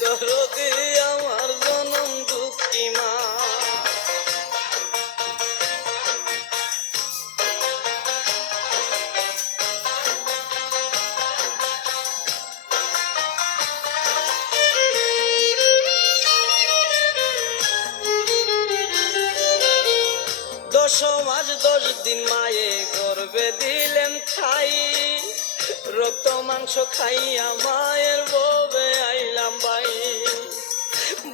দরদি আমার জনম দুঃখী মা। 10 মাস 10 দিন মায়ে গর্ভে দিলেন খাই, রক্ত মাংস খাইয়া মায়ের ববে আইলাম ভাই।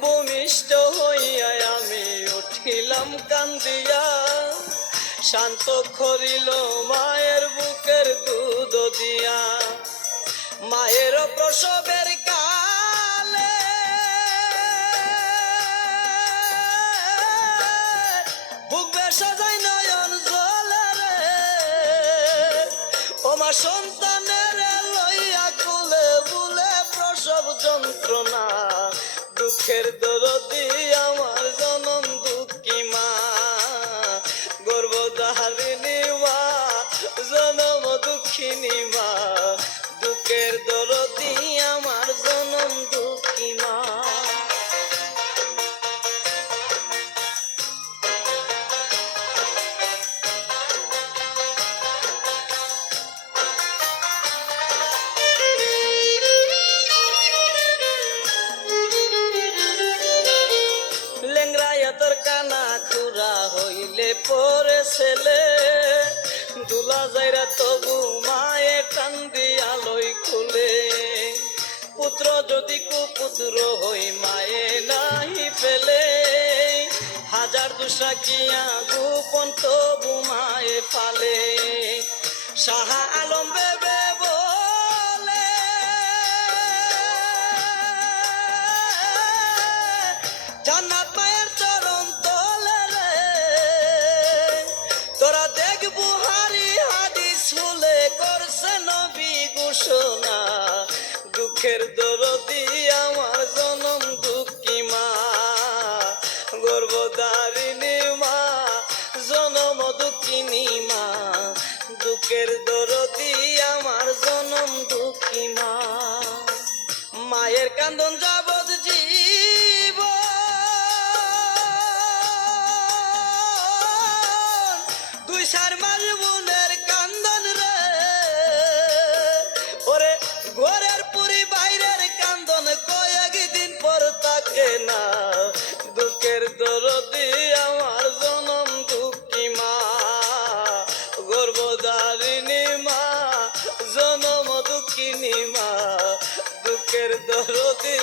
ভূমিষ্ঠ হইয়া আমি উঠিলাম কান্দিয়া, শান্ত করিল মায়ের বুকের দুধ দিয়া। মায়ের প্রসবের কালে বুক সাজাই নয়ন জলে রে, ও মা সন্তানের লইয়া কুলে বুলে প্রসব যন্ত্রণা। দুঃখের দরদি আমার জনম দুঃখী মা, গর্ভধারিণী মা, জনম দুঃখিনী মা। দুঃখের দরদি আমার জনম দুঃখী মা। লেংরাইয়া তোর কানা খুরা হইলে পরে ছেলে, দুলা যাইরা তবু মায়ে কান্দি আলোই খুলে। পুত্র যদি কুপুত্র হই মায়ে নাহি ফেলে, হাজার দুসরা কিয়া গোপন তবু মায়ে পালে। শাহ আলম বেবে বলে জান্নাত মায়ের চরণ তলে রে, তোরা দেখবু হারি হাদিস হলে করছে নবী ঘোষণা। দুঃখের দরদি আমার জনম দুঃখী মা, গর্ভধারিণী মা, জনম দুঃখিনী মা। দুঃখের দরদি আমার জনম দুঃখী মা। মায়ের কান্দন যাবৎ জীব, দুই চার মাস বোনের কান্দন রে, ওরে ঘরের পুরি বাইরের কান্দন কয়েকদিন পর থাকে না। দুঃখের দরদি আমার জনম দুঃখী মা, গর্ভধারিণী মা, জনম দুঃখিনী মা। দুঃখের দরদি